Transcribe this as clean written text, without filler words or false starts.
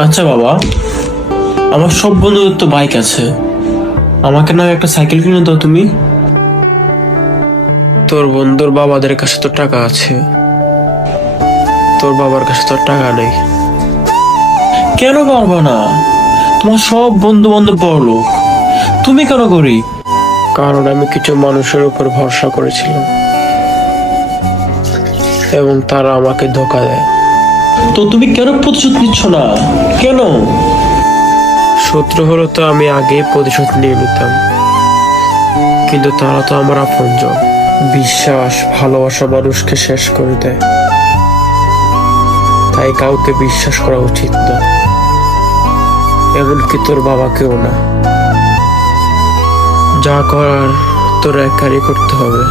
আচ্ছা বাবা, আমার সব বন্ধুদের তো বাইক আছে, আমাকে না একটা সাইকেল কিনে দাও তুমি। তোর বন্ধুর বাবাদের কাছে তো টাকা আছে, তোর বাবার কাছে তো টাকা নেই। কেন পারবো না? তোমার সব বন্ধু বান্ধব বড় লোক, তুমি কেন গরিব? কারণ আমি কিছু মানুষের উপর ভরসা করেছিলাম এবং তারা আমাকে ধোঁকা দেয়। তো তুমি কেন প্রতিশোধ নিচ্ছ না? কেন? শত্রু হলো তো আমি আগে প্রতিশোধ নিয়ে নিতাম, কিন্তু তারা তো আমার আপনজন। বিশ্বাস ভালোবাসা মানুষকে শেষ করে দেয়, তাই কাউকে বিশ্বাস করা উচিত না, এমনকি তোর বাবাকেও না। যা করার তোর একারই করতে হবে।